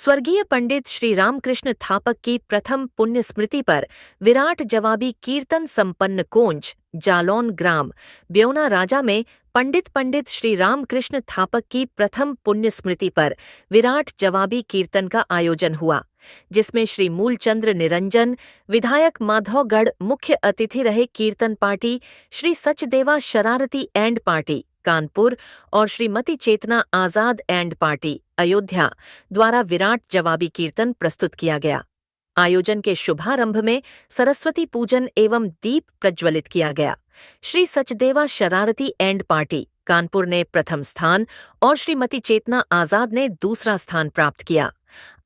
स्वर्गीय पंडित श्री रामकृष्ण थापक की प्रथम पुण्य स्मृति पर विराट जवाबी कीर्तन संपन्न कोंच जालौन ग्राम ब्योना राजा में पंडित श्री रामकृष्ण थापक की प्रथम पुण्य स्मृति पर विराट जवाबी कीर्तन का आयोजन हुआ, जिसमें श्री मूलचंद्र निरंजन विधायक माधवगढ़ मुख्य अतिथि रहे। कीर्तन पार्टी श्री सचदेवा शरारती एंड पार्टी कानपुर और श्रीमती चेतना आजाद एंड पार्टी अयोध्या द्वारा विराट जवाबी कीर्तन प्रस्तुत किया गया। आयोजन के शुभारंभ में सरस्वती पूजन एवं दीप प्रज्वलित किया गया। श्री सचदेवा शरारती एंड पार्टी कानपुर ने प्रथम स्थान और श्रीमती चेतना आजाद ने दूसरा स्थान प्राप्त किया।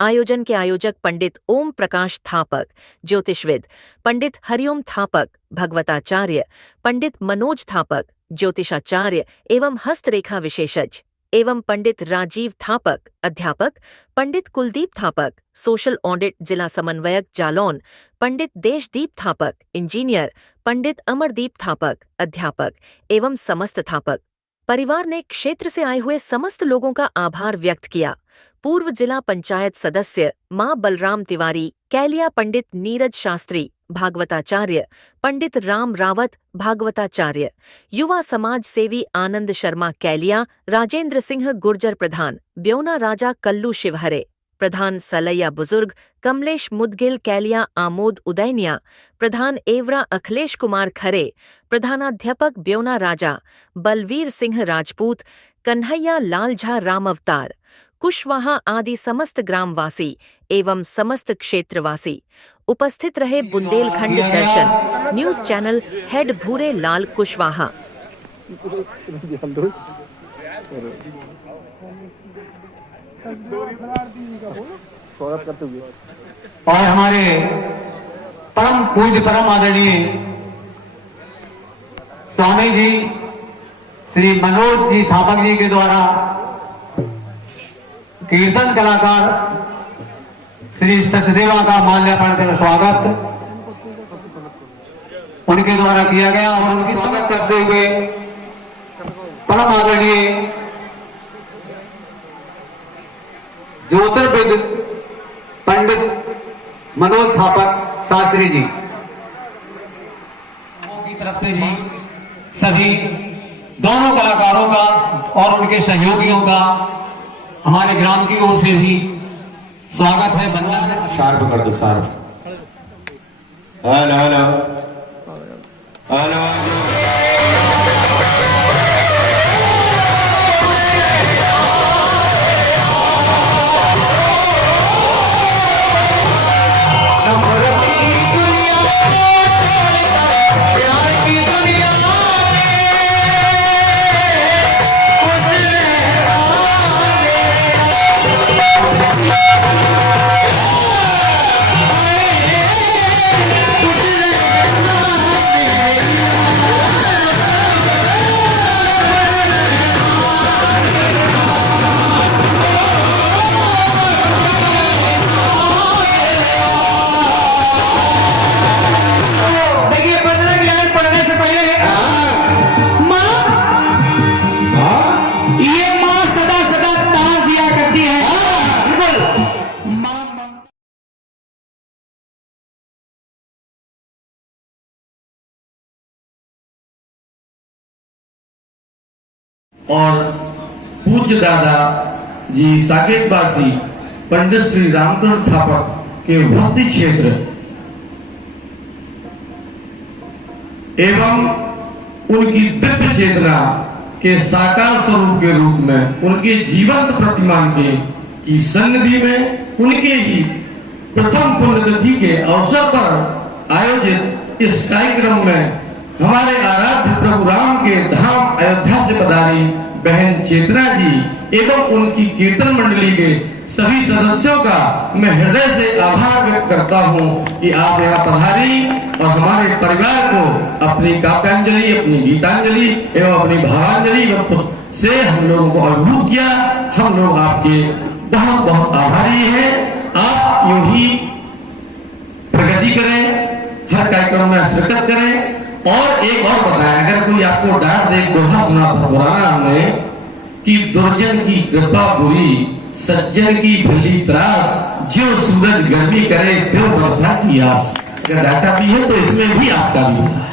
आयोजन के आयोजक पंडित ओम प्रकाश थापक, ज्योतिषविद पंडित हरिओम थापक, भगवताचार्य पंडित मनोज थापक, ज्योतिषाचार्य एवं हस्तरेखा विशेषज्ञ एवं पंडित राजीव थापक, अध्यापक पंडित कुलदीप थापक, सोशल ऑडिट जिला समन्वयक जालौन पंडित देशदीप थापक, इंजीनियर पंडित अमरदीप थापक, अध्यापक एवं समस्त थापक परिवार ने क्षेत्र से आए हुए समस्त लोगों का आभार व्यक्त किया। पूर्व जिला पंचायत सदस्य मां बलराम तिवारी, कैलिया पंडित नीरज शास्त्री, भागवताचार्य पंडित राम रावत, भागवताचार्य युवा समाज सेवी आनंद शर्मा कैलिया, राजेंद्र सिंह गुर्जर प्रधान ब्योना राजा कल्लू शिवहरे, प्रधान सलैया बुजुर्ग कमलेश मुदगिल कैलिया आमोद उदैनिया, प्रधान एवरा अखिलेश कुमार खरे, प्रधानाध्यापक ब्योना राजा बलवीर सिंह राजपूत, कन्हैया लाल झा राम अवतार कुशवाहा आदि समस्त ग्रामवासी एवं समस्त क्षेत्रवासी उपस्थित रहे। बुंदेलखंड दर्शन न्यूज चैनल हेड भूरे लाल कुशवाहा। और हमारे परम पूज्य परम आदरणीय स्वामी जी श्री मनोज जी थापक जी के द्वारा कीर्तन कलाकार श्री सचदेवा का माल्यार्पण कर स्वागत उनके द्वारा किया गया और उनकी स्वागत करते हुए परम आदरणीय ज्योतिर्विद पंडित मनोज थापक शास्त्री जी की तरफ से भी सभी दोनों कलाकारों का और उनके सहयोगियों का हमारे ग्राम की ओर से भी स्वागत है। बंदा है शार्प कर दो, शार्प। हेलो हेलो हेलो और पूज्य दादा जी साकेतवासी पंडित श्री रामकृष्ण थापक के भक्ति क्षेत्र एवं उनकी दिव्य चेतना के साकार स्वरूप के रूप में उनके जीवंत प्रतिमान की सन्निधि में उनके ही प्रथम पुण्यतिथि के अवसर पर आयोजित इस कार्यक्रम में हमारे आराध्य प्रभु राम के धाम अयोध्या से पधारी बहन चेतना जी एवं उनकी कीर्तन मंडली के सभी सदस्यों का मैं हृदय से आभार व्यक्त करता हूं कि आप यहाँ पधारी और हमारे परिवार को अपनी काव्यांजलि, अपनी गीतांजलि एवं अपनी भावांजलि से हम लोगों को अभिभूत किया। हम लोग आपके बहुत बहुत आभारी हैं। आप यूं ही प्रगति करें, हर कार्यक्रम में शिरकत करें। और एक और बताया, अगर कोई आपको डांट दे, दोहा सुना पुराना हमने कि दुर्जन की कृपा बुरी, सज्जन की भली त्रास, सूरज गर्मी करे त्यों वर्षा की आस। अगर डाटा भी है तो इसमें भी आपका भी हुआ है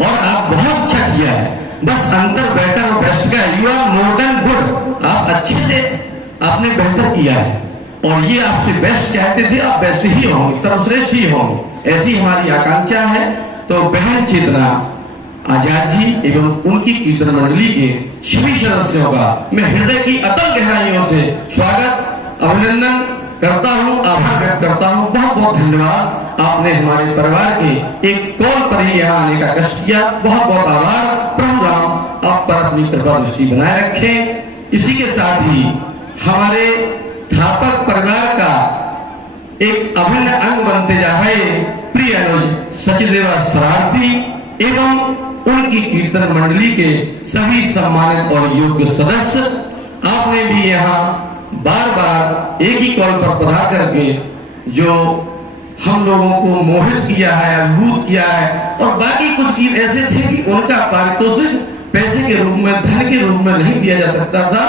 और आप बहुत अच्छा किया है। बस अंतर बेटर और बेस्ट का, you are more than good. आप अच्छे से आपने बेहतर किया है और ये आपसे बेस्ट चाहते थे, आप बेस्ट ही होंगे, सर्वश्रेष्ठ ही होंगे, ऐसी हमारी आकांक्षा है। तो बहन चेतना आजाद जी एवं उनकी कीर्तन मंडली के सभी सदस्यों का मैं हृदय की अतल गहराइयों से स्वागत अभिनंदन करता हूँ, आभार व्यक्त करता हूँ। बहुत बहुत धन्यवाद, आपने हमारे परिवार के एक कॉल पर ही यहाँ आने का कष्ट किया। बहुत बहुत आभार। प्रभु राम आप पर अपनी कृपा दृष्टि बनाए रखें। इसी के साथ ही हमारे थापक परिवार का एक अभिन्न अंग बनते जा रहे प्रिय अनुज सचदेवा शरारती एवं उनकी कीर्तन मंडली के सभी सम्मानित और योग्य सदस्य, आपने भी यहाँ बार बार एक ही कॉल पर पधार करके जो हम लोगों को मोहित किया है, अद्भुत किया है। और बाकी कुछ गीत ऐसे थे कि उनका पारितोषिक पैसे के रूप में, धन के रूप में नहीं दिया जा सकता था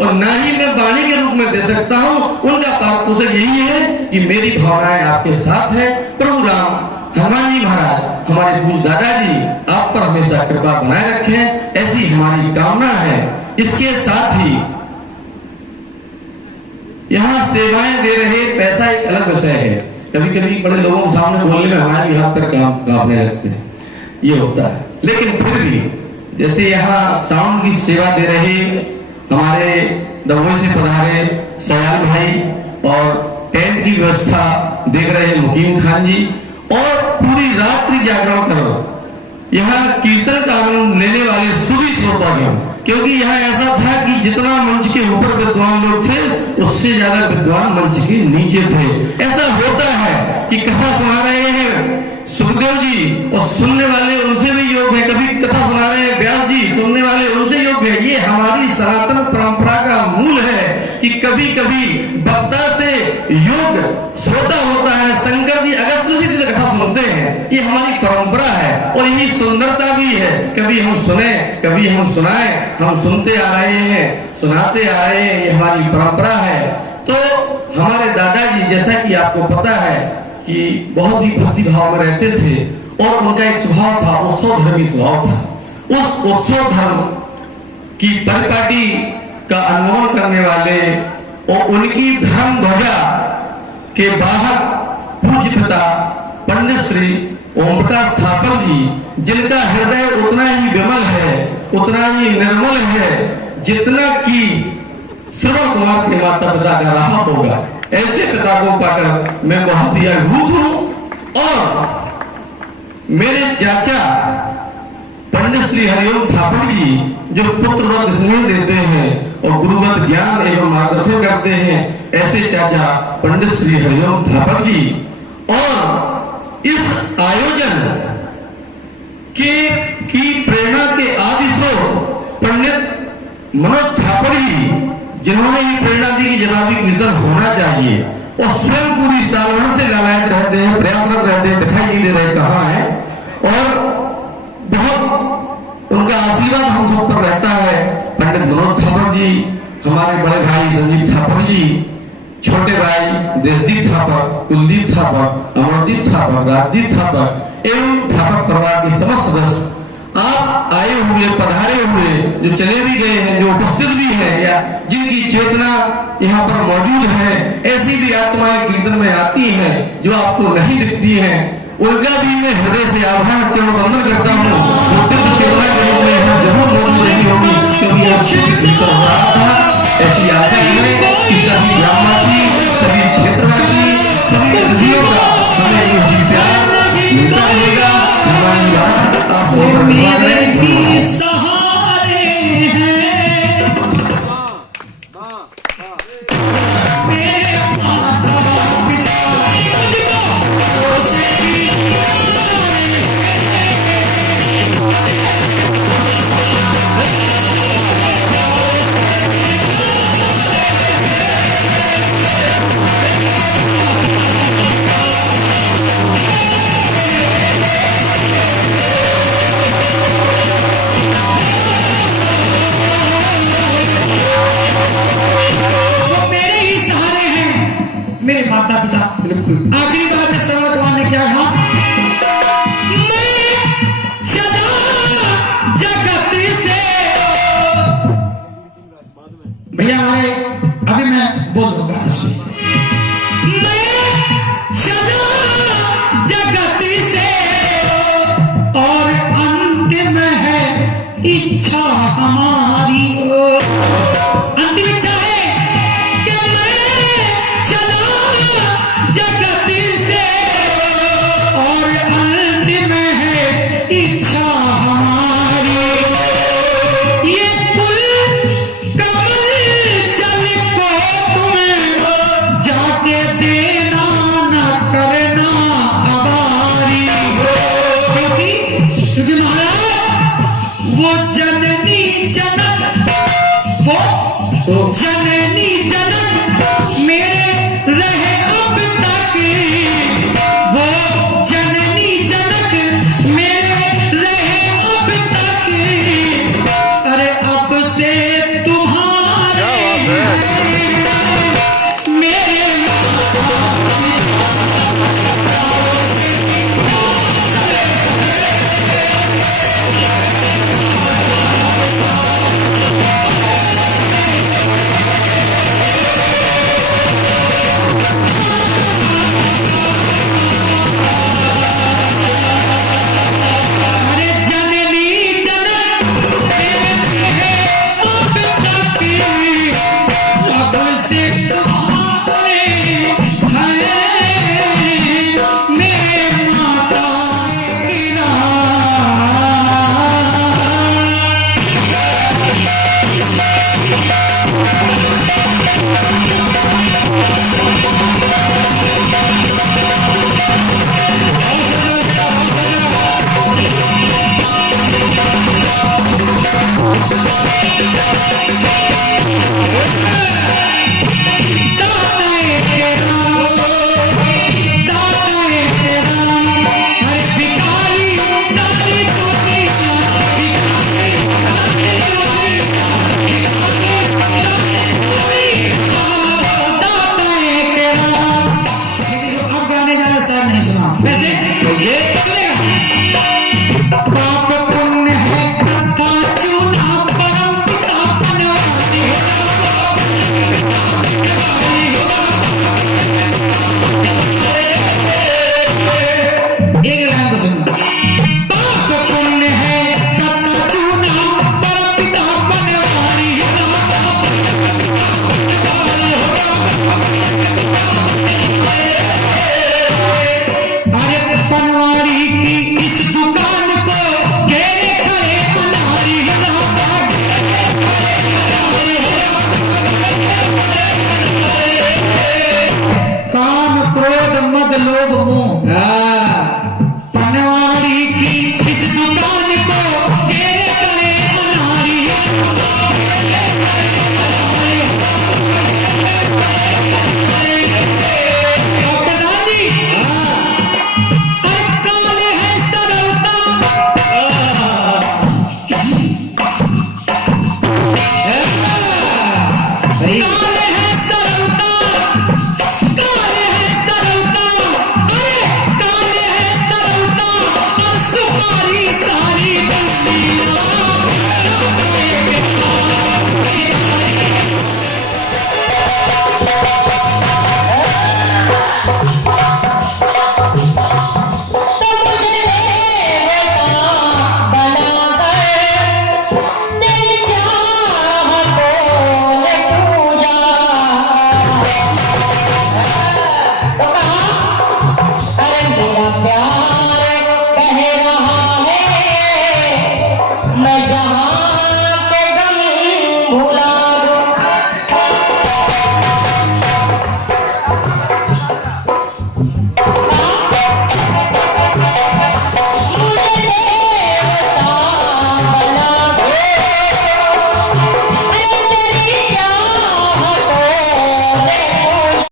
और ना ही मैं वाणी के रूप में दे सकता हूँ। उनका पारितोषिक यही है कि मेरी भावनाएं आपके साथ है। प्रभु राम हनुमान जी महाराज, हमारे पूज्य दादाजी आप पर हमेशा कृपा बनाए रखें, ऐसी हमारी कामना है। इसके साथ ही यहाँ सेवाएं दे रहे, पैसा एक अलग विषय है। कभी कभी बड़े लोगों के सामने बोलने में हमारे यहाँ पर कांपने लगते हैं, ये होता है। लेकिन फिर भी जैसे यहाँ साउंड की सेवा दे रहे हमारे दमोई से पधारे सयाल भाई और टेंट की व्यवस्था देख रहे मुकीम खान जी और पूरी रात्रि जागरण करो यहाँ कीर्तन का आनंद लेने वाले सभी श्रोतागण, क्योंकि यहाँ ऐसा था कि जितना मंच के ऊपर विद्वान लोग थे उससे ज्यादा विद्वान मंच के नीचे थे। ऐसा होता है कि कथा सुना रहे हैं सुखदेव जी और सुनने वाले उनसे भी योग है, कभी कथा सुना रहे हैं व्यास जी, सुनने वाले उनसे योग है। ये हमारी सनातन परंपरा का मूल है कि कभी कभी वक्ता से योग श्रोता होता है। शंकर जी अगस्त जी से कथा सुनते हैं, ये हमारी परंपरा है और यही सुंदरता भी है। कभी हम सुने, कभी हम सुनाए, हम सुनते आ रहे हैं, सुनाते आ रहे हैं, ये हमारी परंपरा है। तो हमारे दादाजी जैसा कि आपको पता है कि बहुत ही भक्ति भाव में रहते थे और उनका एक स्वभाव था, उत्सव धर्मी स्वभाव था। उस उत्सव धर्म की परिपाटी का अनुमोदन करने वाले और उनकी धर्म ध्वजा के बाहर पूज्य पिता पंडित श्री ओम प्रकाश थापर जी, जिनका हृदय उतना ही विमल है, उतना ही निर्मल है जितना कि श्रवण कुमार के माता पिता का रहा होगा। ऐसे पिता को पाकर मैं बहुत ही अद्भुत हूं। और मेरे चाचा पंडित श्री हरिओम थापर जी जो पुत्रवत स्नेह देते हैं और गुरुवत ज्ञान एवं मार्गदर्शन करते हैं, ऐसे चाचा पंडित श्री हरिओम थापर जी। और इस आयोजन की प्रेरणा के आदि स्रोत पंडित मनोज थापर जी, जिन्होंने ये प्रेरणा दी कि जनाबी कीर्तन होना चाहिए और स्वयं पूरी साल भर से लालायत रहते हैं, प्रयासरत रहते हैं, दिखाई नहीं दे रहे कहाँ है। और बहुत उनका आशीर्वाद हम सब पर रहता है। पंडित मनोज थापर जी, हमारे बड़े भाई संजीव थापर जी, छोटे भाई देशदीप थापर, कुलदीप थापर, अमरदीप थापर, राजदीप थापर एवं थापर परिवार के समस्त सदस्य, आप आए हुए, पधारे हुए, जो चले भी गए हैं, जो उपस्थित भी हैं या जिनकी चेतना यहाँ पर मौजूद है, ऐसी भी आत्माएं कीर्तन में आती हैं जो आपको नहीं दिखती हैं, उनका भी मैं हृदय से आभार चरण वंदन करता हूँ। चेतना के रूप में यहाँ जरूर मौजूद नहीं होगी क्योंकि आप कीर्तन हो रहा था। ऐसी आशा है कि सभी ग्रामवासी, सभी क्षेत्रवासी, सभी नदियों का हमें यही प्यार मिलता रहेगा। आप सहारे हैं मेरे माता पिता मेरे माता पिता। आखिरी बार में श्रवण कुमार ने क्या कहा? मैं चला जगत से। भैया हमारे अभी मैं बोल दूंगा इसमें। मैं चला जगत से और अंतिम है इच्छा हमारी। अंतिम इच्छा है कि मैं चला जगत से और अंतिम है इच्छा हमारी। ये कुल कमल जल को तुम जाके देना न करना अबारी। क्योंकि महाराज वो जननी जनक, वो जननी जनक मेरे रहे अब तक। वो जननी जनक मेरे रहे अब तक। अरे अब से तुम्हारे मेरे अरे जननी जनक मेरे रहे अब तक। अब से तुम्हारे हैं मेरे माता पिता। नहीं सुना वैसे